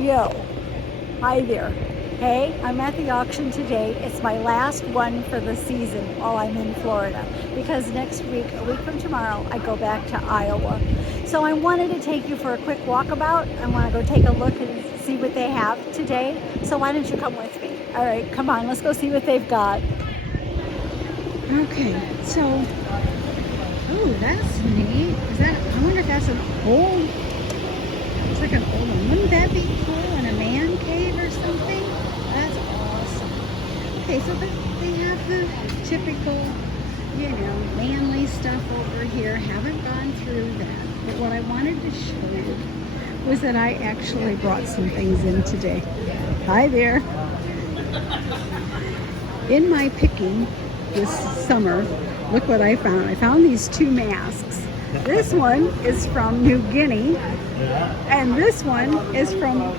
Yo, hi there. Hey, I'm at the auction today. It's my last one for the season while I'm in Florida because next week, a week from tomorrow, I go back to Iowa. So I wanted to take you for a quick walkabout. I want to go take a look and see what they have today. So why don't you come with me? All right, come on, let's go see what they've got. Okay, so, oh, that's neat. I wonder if that's an old, it's like an old one. Wouldn't that be cool in a man cave or something? That's awesome. Okay, so they have the typical, manly stuff over here. Haven't gone through that. But what I wanted to show you was that I actually brought some things in today. Hi there. In my picking this summer, look what I found. I found these two masks. This one is from New Guinea, and this one is from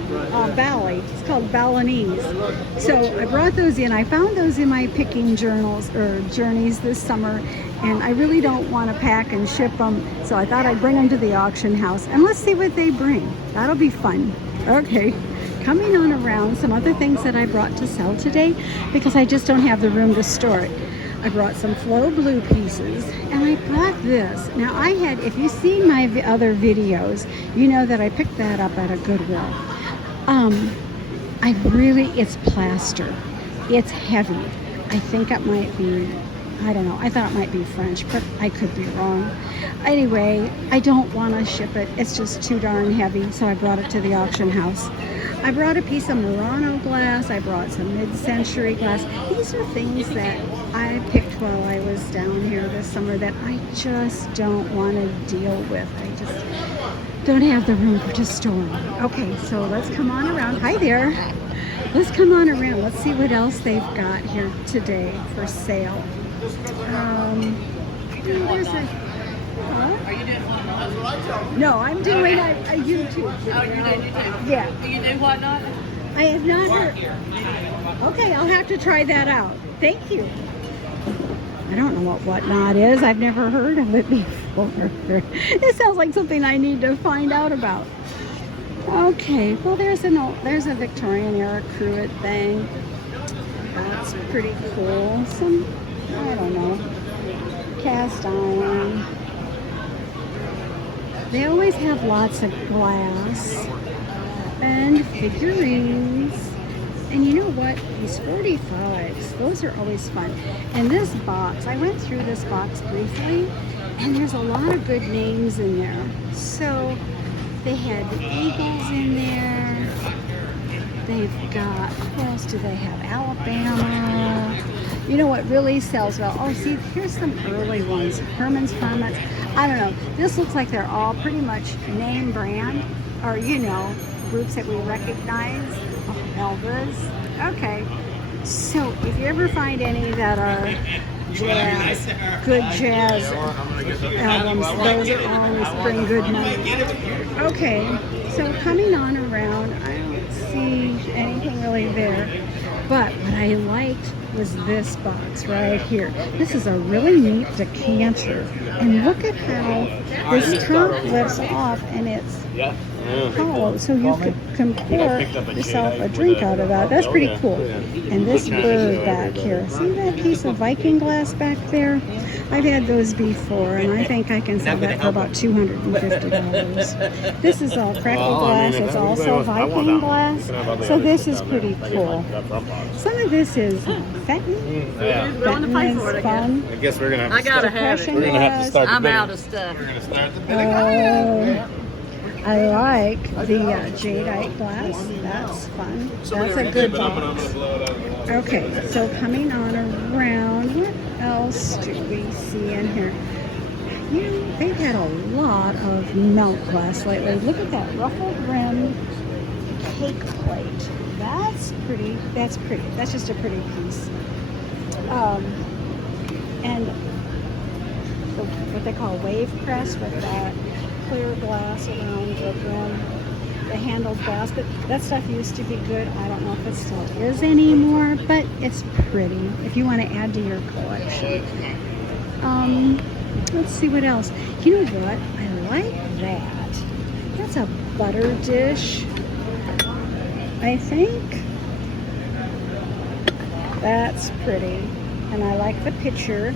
Bali. It's called Balinese. So I brought those in. I found those in my picking journeys this summer, and I really don't want to pack and ship them, so I thought I'd bring them to the auction house, and let's see what they bring. That'll be fun. Okay, coming on around, some other things that I brought to sell today, because I just don't have the room to store it. I brought some Flow Blue pieces, and I brought this. Now if you've seen my other videos, you know that I picked that up at a Goodwill. It's plaster. It's heavy. I think it might be, I don't know, I thought it might be French, but I could be wrong. Anyway, I don't want to ship it. It's just too darn heavy, so I brought it to the auction house. I brought a piece of Murano glass. I brought some mid-century glass. These are things that I picked while I was down here this summer that I just don't want to deal with. I just don't have the room to store them. Okay, so let's come on around. Hi there. Let's come on around. Let's see what else they've got here today for sale. There's a... Huh? Are you doing whatnot? No, I'm doing a YouTube. Oh, you're doing YouTube? Yeah. Do you do whatnot? I have not heard. Okay, I'll have to try that out. Thank you. I don't know what whatnot is. I've never heard of it before. It sounds like something I need to find out about. Okay, well there's a Victorian era cruet thing. That's pretty cool. Some, I don't know, cast iron. They always have lots of glass and figurines. And you know what? These 45s, those are always fun. And this box, I went through this box briefly, and there's a lot of good names in there. So they had the Eagles in there. They've got, what else do they have? Alabama. You know what really sells well? Oh, see, here's some early ones. Herman's Hermits. I don't know. This looks like they're all pretty much name brand, or, groups that we recognize. Oh, Elvis. Okay. So if you ever find any that are good jazz albums, those are always bring good money. Okay. So coming on around, I don't see anything really there. But what I liked was this box right here. This is a really neat decanter. And look at how this top lifts off and it's hollow. So you can pour yourself a drink out of that. That's pretty cool. And this bird back here. See that piece of Viking glass back there? I've had those before, and I think I can sell that for about $250. This is all crackle glass. It's also Viking glass. So this is pretty cool. Some of this is Fenton. Fenton is fun. I guess we're gonna have to I gotta have it. We're gonna have to start the I'm bidding. out of stuff. We're gonna start the bidding. I like the jadeite glass. That's fun. That's a good box. Okay, so coming on around, what else do we see in here? They've had a lot of melt glass lately. Look at that ruffled rim cake plate. That's pretty. That's pretty. That's just a pretty piece. And what they call wave crest with that clear glass around the rim, the handled glass, but that stuff used to be good. I don't know if it still is anymore, but it's pretty if you want to add to your collection. Let's see what else. You know what? I like that. That's a butter dish. I think. That's pretty. And I like the picture.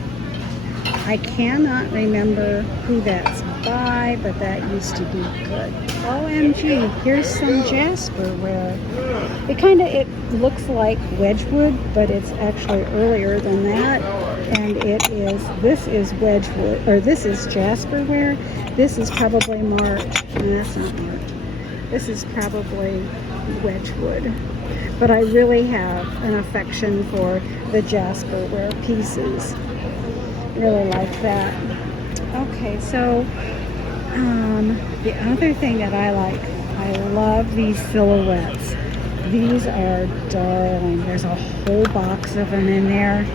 I cannot remember who that's by, but that used to be good. OMG, here's some Jasperware. It looks like Wedgwood, but it's actually earlier than that. And this is Wedgwood, or this is Jasperware. This is probably March. No, that's not March. This is probably Wedgwood. But I really have an affection for the Jasperware pieces. Really like that. Okay, so the other thing that I love these silhouettes. These are darling. There's a whole box of them in there.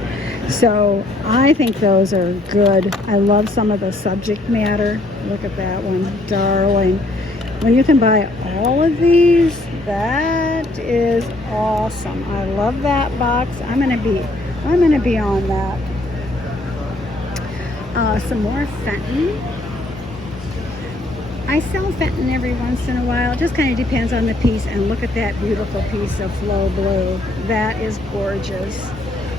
So I think those are good. I love some of the subject matter. Look at that one, darling. When you can buy all of these, that is awesome. I love that box. I'm gonna be on that. Some more Fenton. I sell Fenton every once in a while. It just kind of depends on the piece. And look at that beautiful piece of Flow Blue. That is gorgeous.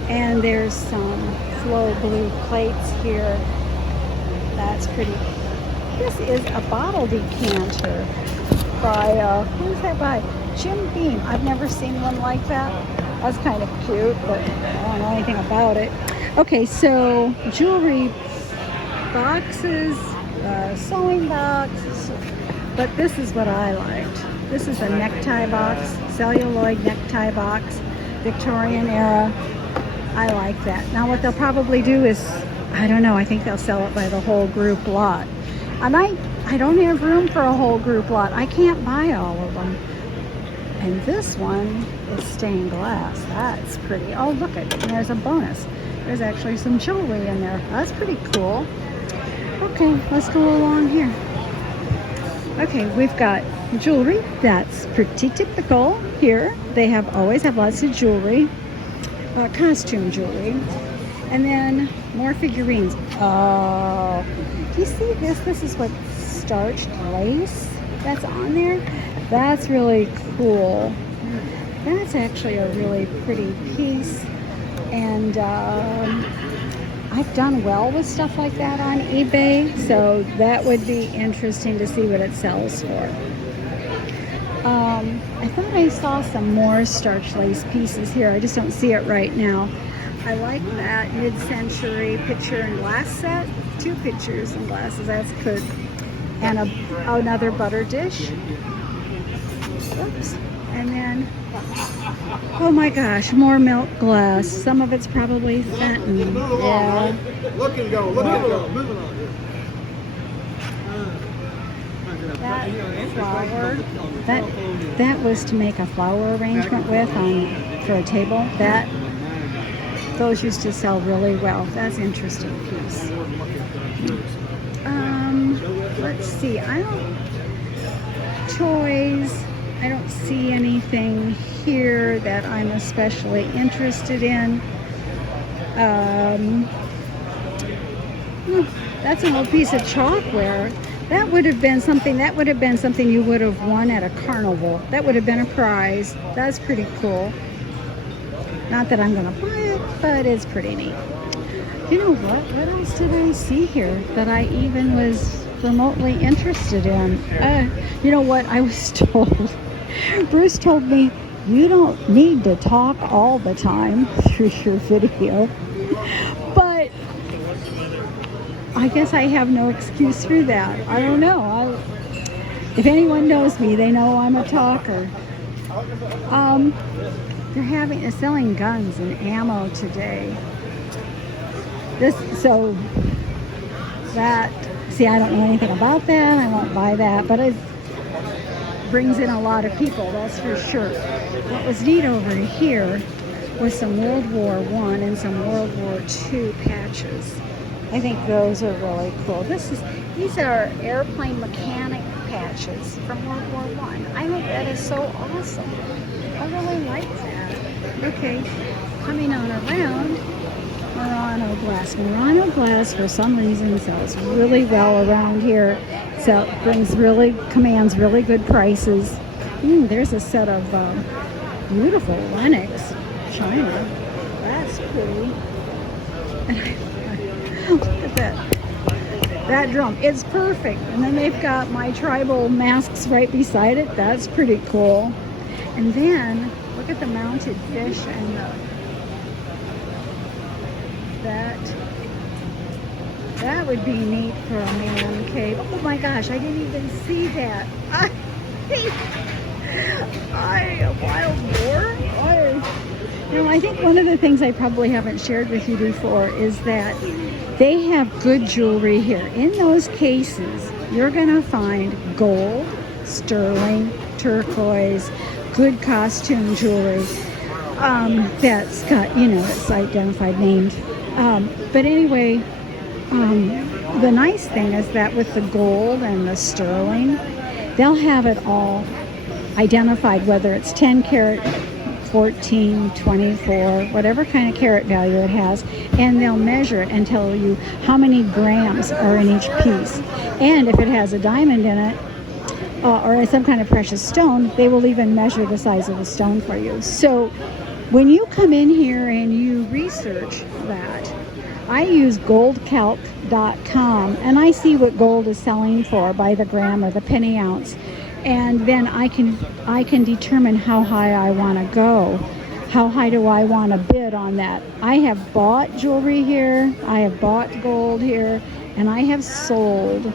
And there's some Flow Blue plates here. That's pretty. This is a bottle decanter by, who's that by? Jim Beam. I've never seen one like that. That's kind of cute, but I don't know anything about it. Okay, so jewelry boxes, sewing boxes, but this is what I liked. This is a necktie box, celluloid necktie box, Victorian era. I like that. Now what they'll probably do is, I don't know, I think they'll sell it by the whole group lot. And I don't have room for a whole group lot. I can't buy all of them. And this one is stained glass. That's pretty. Oh, look at it. There's a bonus. There's actually some jewelry in there. That's pretty cool. Okay, let's go along here. Okay, we've got jewelry. That's pretty typical here. They always have lots of jewelry, costume jewelry, and then more figurines. Oh, do you see this? This is what starched lace that's on there. That's really cool. That's actually a really pretty piece, and I've done well with stuff like that on eBay, so that would be interesting to see what it sells for. I thought I saw some more starch lace pieces here. I just don't see it right now. I like that mid-century picture and glass set. 2 pictures and glasses, that's good. And another butter dish. Oops. And then, oh my gosh, more milk glass. Some of it's probably Fenton. Yeah. Look and go. Look and go. Moving on. That flower, that was to make a flower arrangement with for a table. Those used to sell really well. That's an interesting piece. Let's see. Toys. I don't see anything here that I'm especially interested in. That's an old piece of chalkware. That would have been something you would have won at a carnival. That would have been a prize. That's pretty cool. Not that I'm going to buy it, but it's pretty neat. You know what? What else did I see here that I even was remotely interested in? You know what? I was told. Bruce told me, you don't need to talk all the time through your video. But I guess I have no excuse for that. I don't know. If anyone knows me, they know I'm a talker. They're selling guns and ammo today. I don't know anything about that. I won't buy that, but it brings in a lot of people, that's for sure. What was neat over here was some World War I and some World War II patches. I think those are really cool. These are airplane mechanic patches from World War I think that is so awesome. I really like that. Okay, coming on around, Murano Glass. Murano Glass, for some reason, sells really well around here. So commands really good prices. There's a set of beautiful Lennox china. That's pretty. Look at that drum. It's perfect. And then they've got my tribal masks right beside it. That's pretty cool. And then look at the mounted fish and that would be neat for a man cave. Oh my gosh, I didn't even see that. A wild boar? I think one of the things I probably haven't shared with you before is that they have good jewelry here. In those cases, you're going to find gold, sterling, turquoise, good costume jewelry that's got, it's identified, named. But anyway, the nice thing is that with the gold and the sterling, they'll have it all identified, whether it's 10 karat, 14, 24, whatever kind of carat value it has, and they'll measure it and tell you how many grams are in each piece. And if it has a diamond in it, or some kind of precious stone, they will even measure the size of the stone for you. So when you come in here and you research that, I use goldcalc.com and I see what gold is selling for by the gram or the penny ounce. And then I can determine how high I want to go. How high do I want to bid on that? I have bought jewelry here, I have bought gold here, and I have sold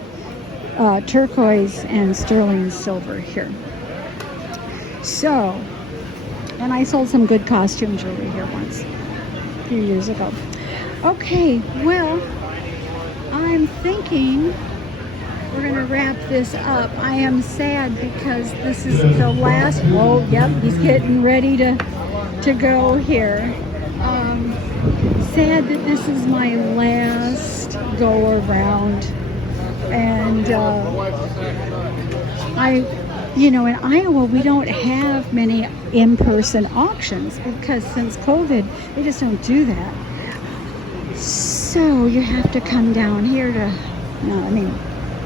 turquoise and sterling silver here. So, and I sold some good costume jewelry here once, a few years ago. Okay, well, I'm thinking we're going to wrap this up. I am sad because this is the last, he's getting ready to go here. Sad that this is my last go around. And in Iowa, we don't have many in-person auctions because since COVID, they just don't do that. So you have to come down here to,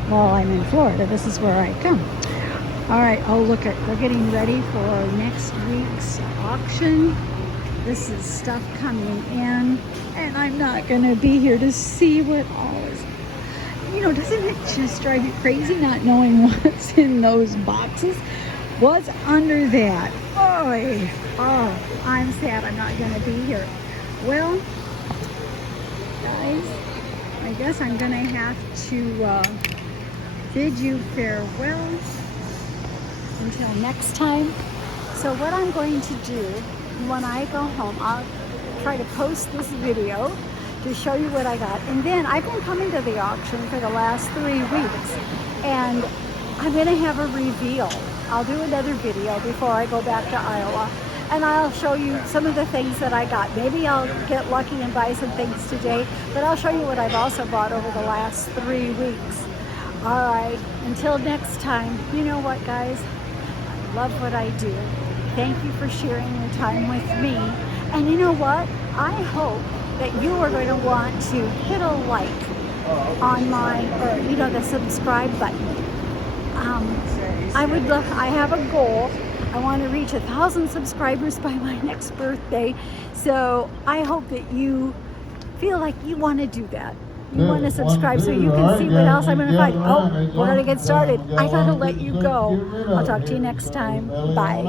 while I'm in Florida, this is where I come. All right, we're getting ready for next week's auction. This is stuff coming in, and I'm not going to be here to see what all is. Doesn't it just drive you crazy not knowing what's in those boxes? What's under that? Oh, I'm sad I'm not going to be here. Well, guys, I guess I'm going to have to bid you farewell until next time. So what I'm going to do when I go home, I'll try to post this video to show you what I got. And then I've been coming to the auction for the last 3 weeks, and I'm going to have a reveal. I'll do another video before I go back to Iowa, and I'll show you some of the things that I got. Maybe I'll get lucky and buy some things today, but I'll show you what I've also bought over the last 3 weeks. All right, until next time, you know what, guys? I love what I do. Thank you for sharing your time with me. And you know what? I hope that you are going to want to hit a like on the subscribe button. I have a goal. I want to reach 1,000 subscribers by my next birthday. So I hope that you feel like you want to do that. You want to subscribe so you can see what else I'm going to find. Oh, we're going to get started. I got to let you go. I'll talk to you next time. Bye.